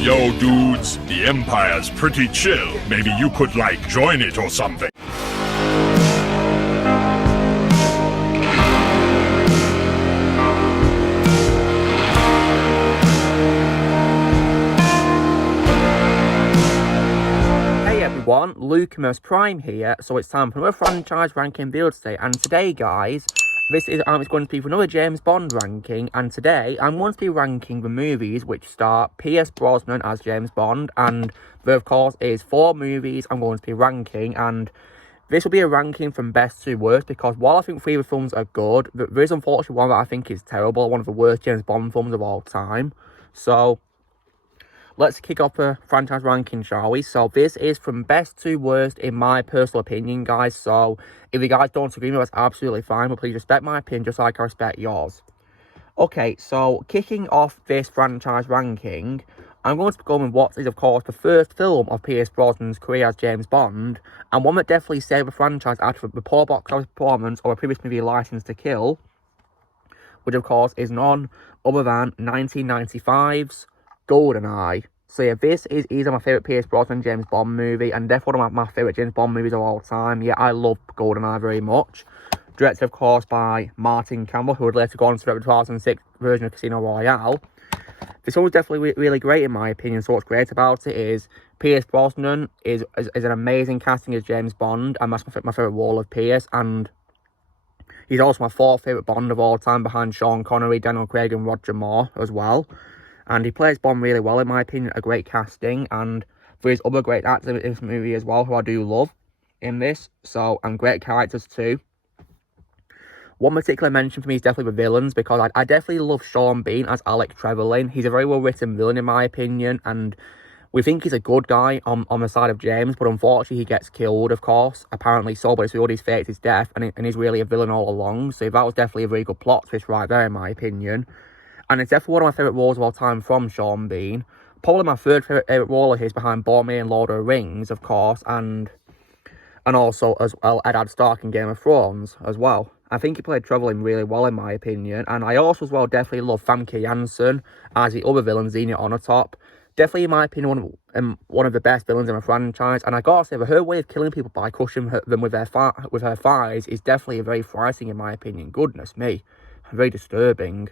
Yo, dudes, the Empire's pretty chill. Maybe you could, like, join it or something. Hey everyone, Lucamus Prime here. So it's time for another franchise ranking build today. And today, guys, this is it's going to be for another James Bond ranking, and today I'm going to be ranking the movies which star Pierce Brosnan as James Bond, and there of course is 4 movies I'm going to be ranking, and this will be a ranking from best to worst, because while I think 3 of the films are good, there is unfortunately one that I think is terrible, one of the worst James Bond films of all time. So let's kick off a franchise ranking, shall we? So this is from best to worst in my personal opinion, guys. So if you guys don't agree with me, that's absolutely fine. But please respect my opinion just like I respect yours. Okay, so kicking off this franchise ranking, I'm going to be going with what is, of course, the first film of Pierce Brosnan's career as James Bond, and one that definitely saved the franchise after the poor box office performance of a previous movie, License to Kill, which, of course, is none other than 1995's GoldenEye. So yeah, this is easily my favourite Pierce Brosnan James Bond movie, and definitely one of my favourite James Bond movies of all time. Yeah, I love GoldenEye very much. Directed, of course, by Martin Campbell, who would later go on to direct the 2006 version of Casino Royale. This one was definitely really great in my opinion. So what's great about it is Pierce Brosnan is an amazing casting as James Bond, and that's my favourite role of Pierce, and he's also my 4th favourite Bond of all time, behind Sean Connery, Daniel Craig and Roger Moore as well. And he plays Bond really well, in my opinion. A great casting, and for his other great actors in this movie as well, who I do love in this. So, and great characters too. One particular mention for me is definitely the villains, because I definitely love Sean Bean as Alec Trevelyan. He's a very well-written villain, in my opinion, and we think he's a good guy on the side of James, but unfortunately he gets killed, of course. Apparently so, but it's all his faked his death, and he's really a villain all along. So that was definitely a very good plot twist right there, in my opinion. And it's definitely one of my favourite roles of all time from Sean Bean. Probably my 3rd favourite role of his, behind Boromir in Lord of the Rings, of course, and also as well Eddard Stark in Game of Thrones as well. I think he played Trevelyan really well, in my opinion. And I also as well definitely love Famke Janssen as the other villain, Xenia Onatop. Definitely, in my opinion, one of the best villains in the franchise. And I gotta say, her way of killing people by crushing them with her thighs is definitely very frightening, in my opinion. Goodness me, very disturbing.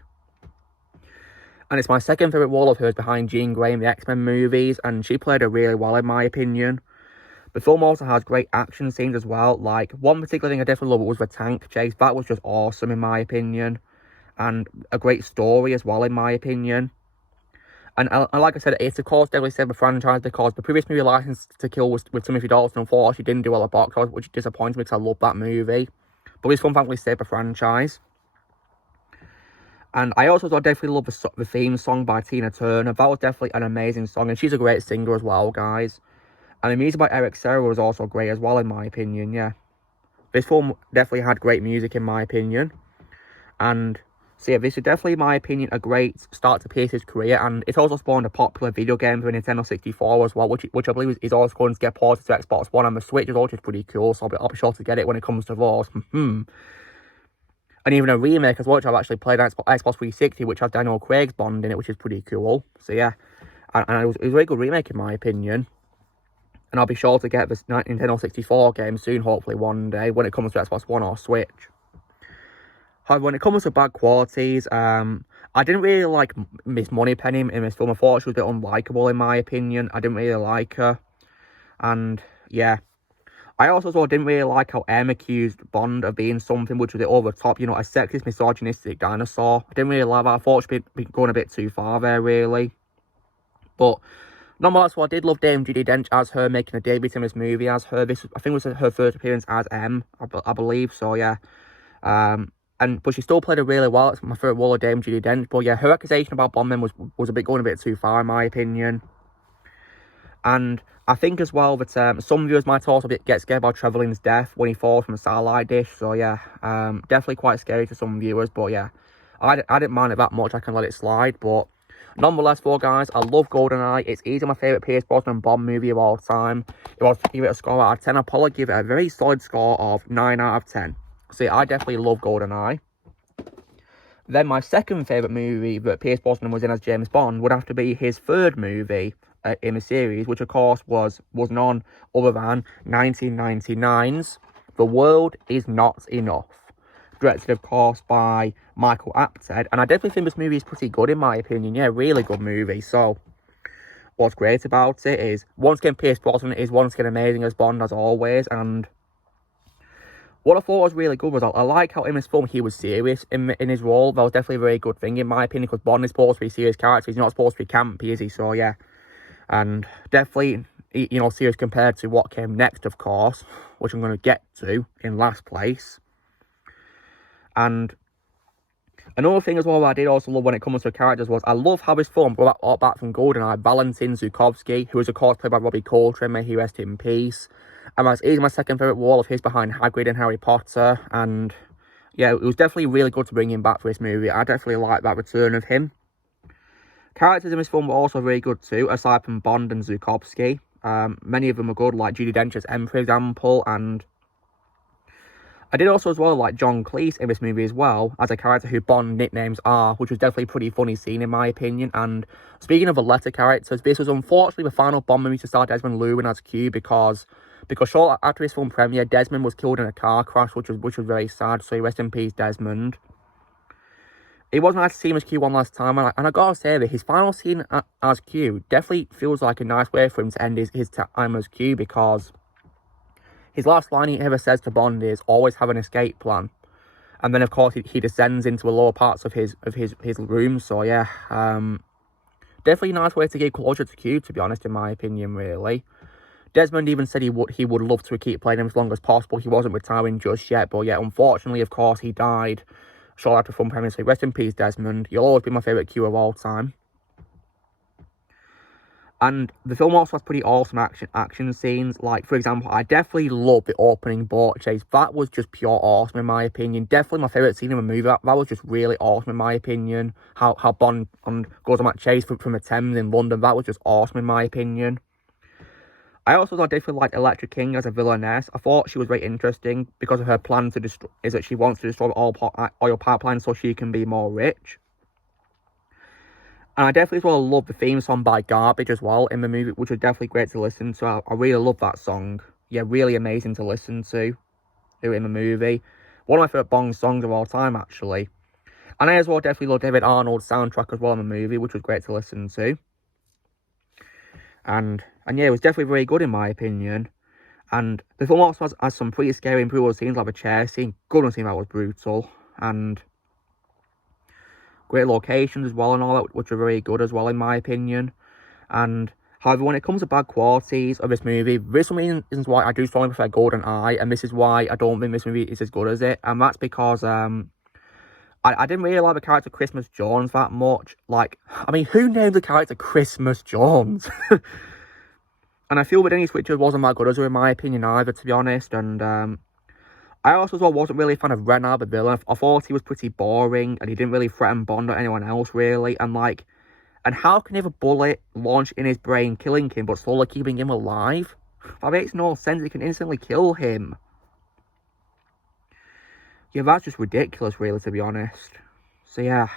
And it's my 2nd favourite role of hers, behind Jean Grey in the X-Men movies, and she played her really well, in my opinion. The film also has great action scenes as well. Like, one particular thing I definitely loved was the tank chase. That was just awesome, in my opinion. And a great story as well, in my opinion. And like I said, it's of course definitely saved the franchise, because the previous movie, License to Kill, was with Timothy Dalton. Unfortunately, didn't do well at box office, which disappoints me, because I love that movie. But this one thankfully saved the franchise. And I also definitely love the theme song by Tina Turner. That was definitely an amazing song, and she's a great singer as well, guys. And the music by Eric Serra was also great as well, in my opinion, yeah. This film definitely had great music, in my opinion. And so yeah, this is definitely, in my opinion, a great start to Pierce's career. And it's also spawned a popular video game for Nintendo 64 as well, which I believe is also going to get ported to Xbox One and the Switch, which is pretty cool. So I'll be sure to get it when it comes to those. And even a remake as well, which I've actually played on Xbox 360, which has Daniel Craig's Bond in it, which is pretty cool. So yeah, and it was a very good remake, in my opinion. And I'll be sure to get this Nintendo 64 game soon, hopefully one day, when it comes to Xbox One or Switch. However, when it comes to bad qualities, I didn't really like Miss Moneypenny in this film. I thought she was a bit unlikable, in my opinion. I didn't really like her. And yeah, I also didn't really like how M accused Bond of being something which was over the top, you know, a sexist, misogynistic dinosaur. I didn't really love that. I thought she'd be going a bit too far there, really. But nonetheless, I did love Dame Judi Dench as her, making a debut in this movie as her. This, I think, was her 1st appearance as M, I believe. So yeah, but she still played it really well. It's my favourite role of Dame Judi Dench. But yeah, her accusation about Bondmen was going a bit too far, in my opinion. And I think as well that some viewers might also get scared about Trevelyan's death when he falls from a satellite dish. So yeah, definitely quite scary to some viewers. But yeah, I didn't mind it that much. I can let it slide. But nonetheless, guys, I love GoldenEye. It's easily my favourite Pierce Brosnan Bond movie of all time. If I was to give it a score out of 10, I'd probably give it a very solid score of 9 out of 10. So yeah, I definitely love GoldenEye. Then my second favourite movie that Pierce Brosnan was in as James Bond would have to be his third movie in the series, which of course was none other than 1999's The World Is Not Enough. Directed, of course, by Michael Apted. And I definitely think this movie is pretty good, in my opinion. Yeah, really good movie. So, what's great about it is, once again, Pierce Brosnan is once again amazing as Bond, as always. And what I thought was really good was, I like how in this film he was serious in his role. That was definitely a very good thing, in my opinion, because Bond is supposed to be a serious character. He's not supposed to be campy, is he? So, yeah. And definitely, you know, serious compared to what came next, of course, which I'm going to get to in last place. And another thing as well I did also love when it comes to characters was, I love how this film brought back from GoldenEye Valentin Zukovsky, who was of course played by Robbie Coltrane, may he rest in peace. And that is my second favourite role of his behind Hagrid and Harry Potter. And yeah, it was definitely really good to bring him back for this movie. I definitely like that return of him. Characters in this film were also very good too, aside from Bond and Zukovsky. Many of them were good, like Judi Dench as M, for example, and I did also as well like John Cleese in this movie as well, as a character who Bond nicknames R, which was definitely a pretty funny scene in my opinion. And speaking of the letter characters, this was unfortunately the final Bond movie to star Desmond Llewellyn as Q, because shortly after his film premiere, Desmond was killed in a car crash, which was very sad, so rest in peace, Desmond. It was nice to see him as Q one last time, and I gotta say that his final scene as Q definitely feels like a nice way for him to end his time as Q, because his last line he ever says to Bond is, "Always have an escape plan." And then, of course, he descends into the lower parts of his room. So, yeah, definitely a nice way to give closure to Q, to be honest, in my opinion, really. Desmond even said he would love to keep playing him as long as possible. He wasn't retiring just yet. But, yeah, unfortunately, of course, he died shortly after film premiere. So, rest in peace, Desmond. You'll always be my favourite Q of all time. And the film also has pretty awesome action scenes. Like, for example, I definitely love the opening boat chase. That was just pure awesome, in my opinion. Definitely my favourite scene in the movie. That was just really awesome, in my opinion. How Bond goes on that chase from the Thames in London. That was just awesome, in my opinion. I also definitely liked Electra King as a villainess. I thought she was very interesting because of her plan to destroy, is that she wants to destroy all oil pipelines so she can be more rich. And I definitely as well love the theme song by Garbage as well in the movie, which was definitely great to listen to. I really love that song. Yeah, really amazing to listen to in the movie. One of my favourite Bond songs of all time, actually. And I as well definitely love David Arnold's soundtrack as well in the movie, which was great to listen to. And yeah, it was definitely very good in my opinion. And the film also has some pretty scary and brutal scenes, like the chair scene. Goodness, that was brutal. And great locations as well and all that, which are very good as well in my opinion. And however, when it comes to bad qualities of this movie, this one reasons why I do strongly prefer GoldenEye, and this is why I don't think this movie is as good as it. And that's because I didn't really like the character Christmas Jones that much. Like, I mean, who named the character Christmas Jones? And I feel that any switches wasn't that good as her, in my opinion, either, to be honest. And I also as well wasn't really a fan of Renard the villain. I thought he was pretty boring, and he didn't really threaten Bond or anyone else, really. And how can he have a bullet launch in his brain, killing him, but slowly keeping him alive? That makes no sense. It can instantly kill him. Yeah, that's just ridiculous, really, to be honest. So, yeah,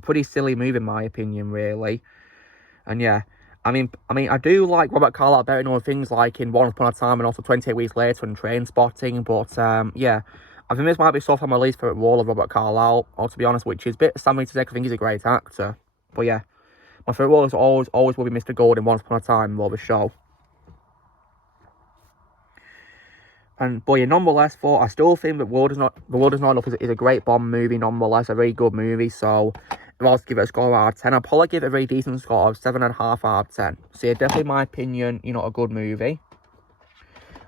pretty silly move, in my opinion, really. And, yeah, I mean, I do like Robert Carlyle better known things like in Once Upon a Time and also 28 Weeks Later and Train Spotting, but, yeah, I think this might be so far my least favourite role of Robert Carlyle, or to be honest, which is a bit sad to say, because I think he's a great actor. But, yeah, my favourite role is always will be Mr. Gold in Once Upon a Time, more of a show. But yeah, nonetheless, I still think that The World Is Not Enough is a great Bond movie, nonetheless, a very good movie. So if I was to give it a score out of 10, I'd probably give it a very decent score of 7.5 out of 10. So yeah, definitely in my opinion, a good movie.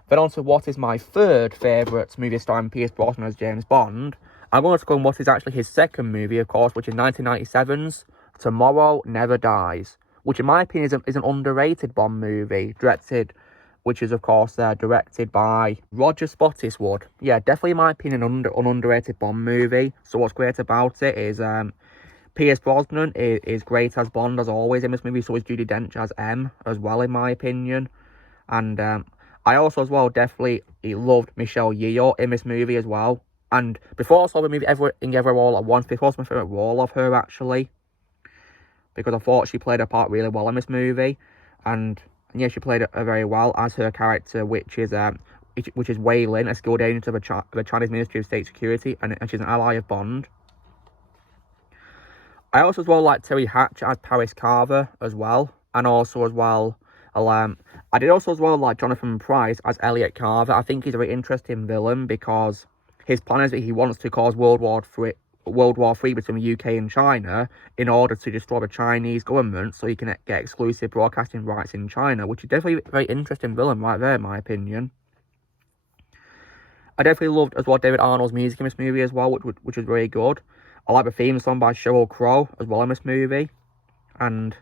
Then on to what is my third favourite movie starring Pierce Brosnan as James Bond. I'm going to go on what is actually his second movie, of course, which is 1997's Tomorrow Never Dies, which in my opinion is an underrated Bond movie, which is, of course, directed by Roger Spottiswoode. Yeah, definitely, in my opinion, an underrated Bond movie. So what's great about it is Pierce Brosnan is great as Bond, as always, in this movie. So is Judi Dench as M, as well, in my opinion. And I also, as well, definitely loved Michelle Yeoh in this movie, as well. And before I saw the movie Everything Everywhere All at Once, this was my favourite role of her, actually. Because I thought she played her part really well in this movie. And yeah, she played it very well as her character, which is Wei Lin, a skilled agent of the Chinese Ministry of State Security, and she's an ally of Bond. I also as well like Terry Hatcher as Paris Carver as well. And also as well, I did also as well like Jonathan Pryce as Elliot Carver. I think he's a very interesting villain because his plan is that he wants to cause World War III between the UK and China in order to destroy the Chinese government so he can get exclusive broadcasting rights in China, which is definitely a very interesting villain right there, in my opinion. I definitely loved as well David Arnold's music in this movie as well, which was very good. I like the theme song by Sheryl Crow as well in this movie. And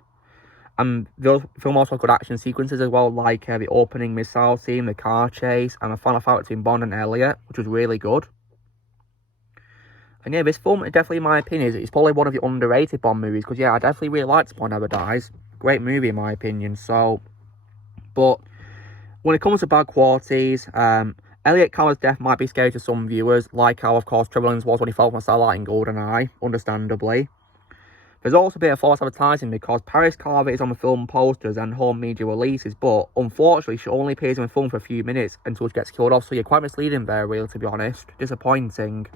the film also had good action sequences as well, like the opening missile scene, the car chase, and the final fight between Bond and Elliot, which was really good. And yeah, this film, definitely in my opinion, is probably one of the underrated Bond movies, because yeah, I definitely really liked Bond Never Dies. Great movie in my opinion, so... But when it comes to bad qualities, Elliot Carver's death might be scary to some viewers, like how, of course, Trevor Williams was when he fell from a satellite in GoldenEye, understandably. There's also a bit of false advertising because Paris Carver is on the film posters and home media releases, but unfortunately she only appears in the film for a few minutes until she gets killed off, so you're quite misleading there, really, to be honest. Disappointing.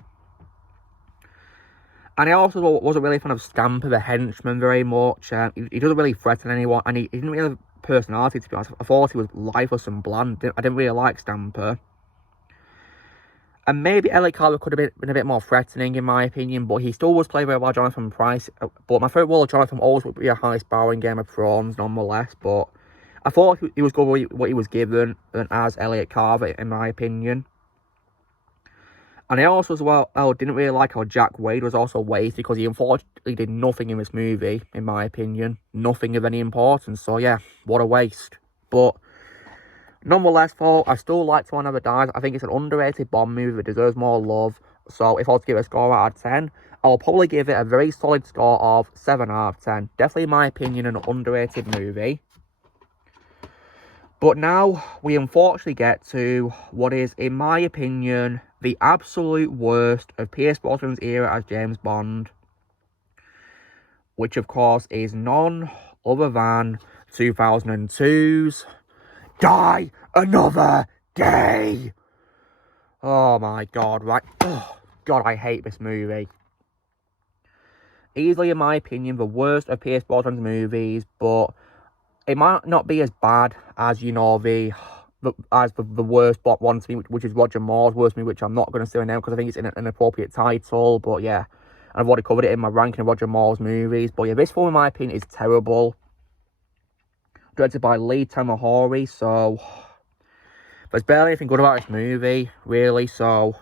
And I also wasn't really a fan of Stamper, the henchman, very much. He doesn't really threaten anyone, and he didn't really have personality, to be honest. I thought he was lifeless and bland. I didn't really like Stamper. And maybe Elliot Carver could have been a bit more threatening, in my opinion, but he still was played very well, Jonathan Pryce. But my favourite role of Jonathan always would be a High Sparrow in Game of Thrones, nonetheless. But I thought he was good with what he was given as Elliot Carver, in my opinion. And I also, as well, didn't really like how Jack Wade was also wasted, because he unfortunately did nothing in this movie, in my opinion. Nothing of any importance. So, yeah, what a waste. But nonetheless, though, I still like Tomorrow Never Dies. I think it's an underrated Bond movie that deserves more love. So, if I was to give it a score out of 10, I'll probably give it a very solid score of 7 out of 10. Definitely, in my opinion, an underrated movie. But now, we unfortunately get to what is, in my opinion, the absolute worst of Pierce Brosnan's era as James Bond. Which, of course, is none other than 2002's Die Another Day. Oh my god, right? Oh, god, I hate this movie. Easily, in my opinion, the worst of Pierce Brosnan's movies, but it might not be as bad as, you know, the worst one to me, which is Roger Moore's worst movie, which I'm not going to say now because I think it's an appropriate title, but yeah. And I've already covered it in my ranking of Roger Moore's movies, but yeah, this film, in my opinion, is terrible. Directed by Lee Tamahori, so there's barely anything good about this movie, really, so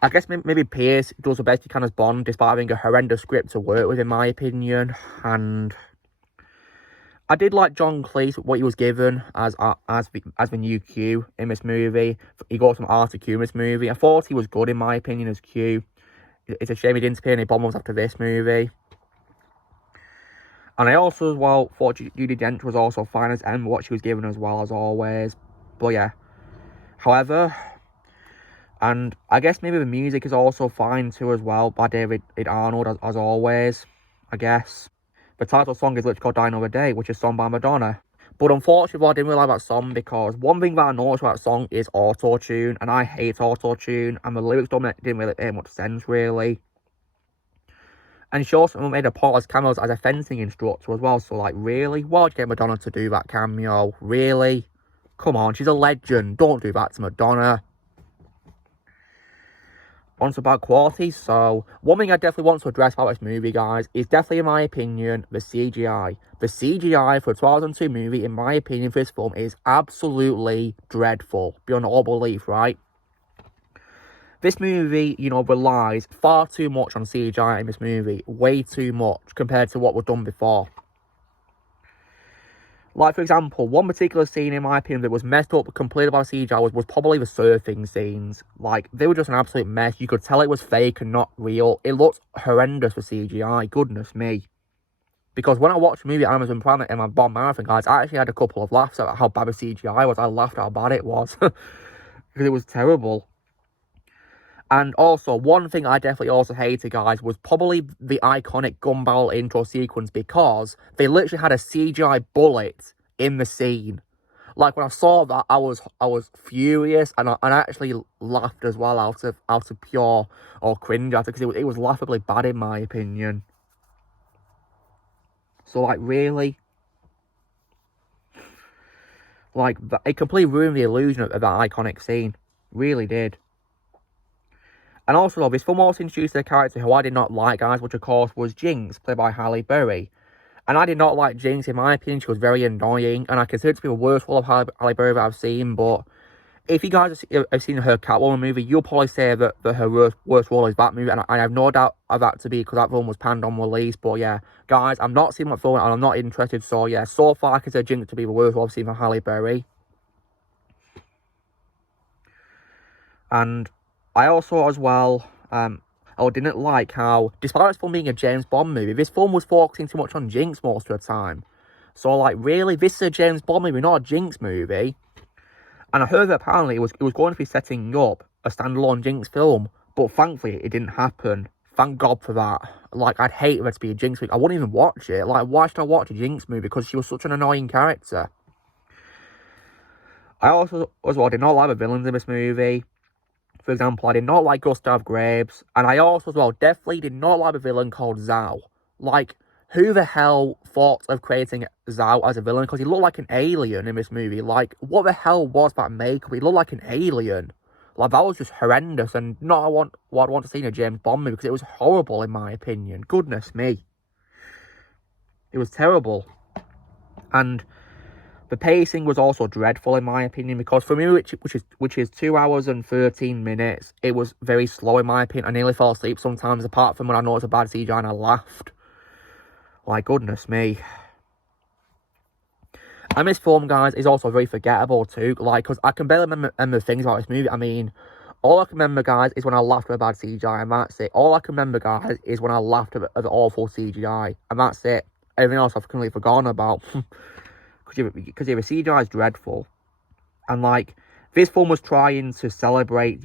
I guess maybe Pierce does the best he can as Bond, despite having a horrendous script to work with, in my opinion. And I did like John Cleese, what he was given as the new Q in this movie. He got some Arthur Q in this movie. I thought he was good, in my opinion, as Q. It's a shame he didn't appear in any Bond movies after this movie. And I also, as well, thought Judi Dench was also fine as M, what she was given as well, as always. But yeah. However, and I guess maybe the music is also fine too as well, by David Arnold, as always, I guess. The title song is literally called Die Another Day, which is sung by Madonna. But unfortunately, I didn't really like that song because one thing that I noticed about that song is auto-tune, and I hate auto-tune, and the lyrics didn't really make much sense, really. And she also made a part as cameos as a fencing instructor as well, so like, really? Why would you get Madonna to do that cameo? Really? Come on, she's a legend. Don't do that to Madonna. On to bad quality, so one thing I definitely want to address about this movie, guys, is definitely, in my opinion, the CGI. The CGI for a 2002 movie, in my opinion, for this film is absolutely dreadful, beyond all belief, right? This movie, you know, relies far too much on CGI in this movie, way too much, compared to what was done before. Like, for example, one particular scene, in my opinion, that was messed up completely by CGI was probably the surfing scenes. Like, they were just an absolute mess. You could tell it was fake and not real. It looked horrendous for CGI, goodness me. Because when I watched the movie Amazon Prime and my Bond Marathon, guys, I actually had a couple of laughs at how bad the CGI was. I laughed at how bad it was. Because it was terrible. And also, one thing I definitely also hated, guys, was probably the iconic gun barrel intro sequence, because they literally had a CGI bullet in the scene. Like, when I saw that, I was furious, and I actually laughed as well out of pure or cringe, because it was laughably bad in my opinion. So, like, really, like, it completely ruined the illusion of that iconic scene. Really did. And also, though, this film also introduced a character who I did not like, guys, which of course was Jinx, played by Halle Berry. And I did not like Jinx. In my opinion, she was very annoying, and I consider it to be the worst role of Halle Berry that I've seen. But if you guys have seen her Catwoman movie, you'll probably say that her worst role is that movie, and I have no doubt of that to be, because that film was panned on release. But yeah, guys, I'm not seeing that film, and I'm not interested. So yeah, so far I consider Jinx to be the worst role I've seen for Halle Berry. And I also, as well, I didn't like how, despite this film being a James Bond movie, this film was focusing too much on Jinx most of the time. So, like, really, this is a James Bond movie, not a Jinx movie. And I heard that apparently it was going to be setting up a standalone Jinx film, but thankfully it didn't happen. Thank God for that. Like, I'd hate for it to be a Jinx movie. I wouldn't even watch it. Like, why should I watch a Jinx movie? Because she was such an annoying character. I also, as well, did not like the villains in this movie. For example, I did not like Gustav Graves, and I also, as well, definitely did not like a villain called Zhao. Like, who the hell thought of creating Zhao as a villain? Because he looked like an alien in this movie. Like, what the hell was that makeup? He looked like an alien. Like, that was just horrendous, and not what I'd want to see in a James Bond movie, because it was horrible, in my opinion. Goodness me. It was terrible. And the pacing was also dreadful, in my opinion, because for me, which is 2 hours and 13 minutes, it was very slow, in my opinion. I nearly fell asleep sometimes, apart from when I noticed a bad CGI and I laughed. Like, goodness me. And this film, guys, is also very forgettable too, like, because I can barely remember things about this movie. I mean, all I can remember, guys, is when I laughed at a bad CGI, and that's it. All I can remember, guys, is when I laughed at the awful CGI, and that's it. Everything else I've completely forgotten about. Because the CGI is dreadful. And, like, this film was trying to celebrate,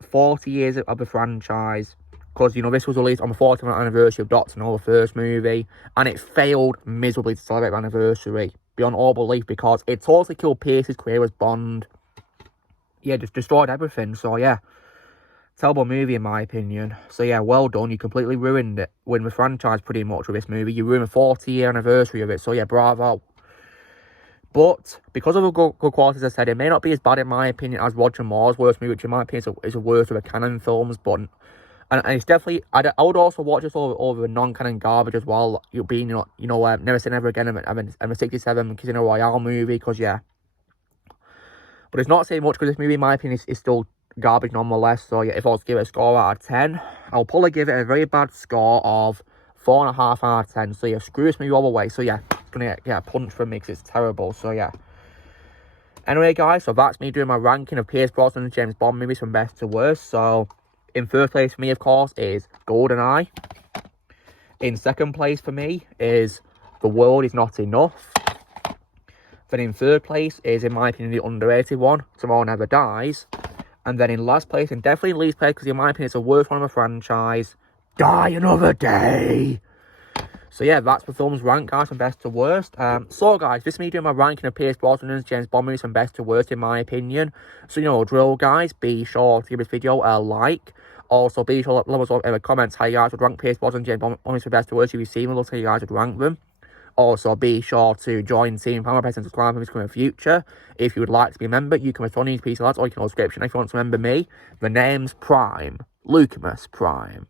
40 years of the franchise. Because, this was released on the 40th anniversary of Doctor No, the first movie. And it failed miserably to celebrate the anniversary. Beyond all belief, because it totally killed Pierce's career as Bond. Yeah, just destroyed everything. So, yeah. Terrible movie, in my opinion. So, yeah, well done. You completely ruined it. Ruined the franchise, pretty much, with this movie. You ruined the 40-year anniversary of it. So, yeah, bravo. But because of the good quality, as I said, it may not be as bad, in my opinion, as Roger Moore's worst movie, which in my opinion is the worst of the canon films. But and it's definitely, I would also watch this over the non-canon garbage as well. Being Never Say Never Again and the 67 Casino Royale movie, because yeah. But it's not saying much, because this movie, in my opinion, is still garbage nonetheless. So yeah, if I was to give it a score out of 10, I'll probably give it a very bad score of 4.5 out of 10. So yeah, screw this movie all the way. So yeah, it's gonna get a punch from me, because it's terrible. So yeah. Anyway, guys, so that's me doing my ranking of Pierce Brosnan and James Bond movies from best to worst. So in first place for me, of course, is GoldenEye. In second place for me is The World Is Not Enough. Then in third place is, in my opinion, the underrated one, Tomorrow Never Dies. And then in last place, and definitely in least place, because in my opinion it's the worst one of the franchise, Die Another Day. So yeah, that's the film's rank, guys, from best to worst. So guys, this is me doing my ranking of Pierce Brosnan's James Bond movies from best to worst, in my opinion. So drill, guys. Be sure to give this video a like. Also, be sure to let us know in the comments how you guys would rank Pierce Brosnan and James Bond movies from best to worst if you've seen them. Look how you guys would rank them. Also, be sure to join Team Family Press and subscribe for this coming future. If you would like to be a member, you can respond to these pieces or you can subscription. If you want to remember me, the name's Prime. Lucamus Prime.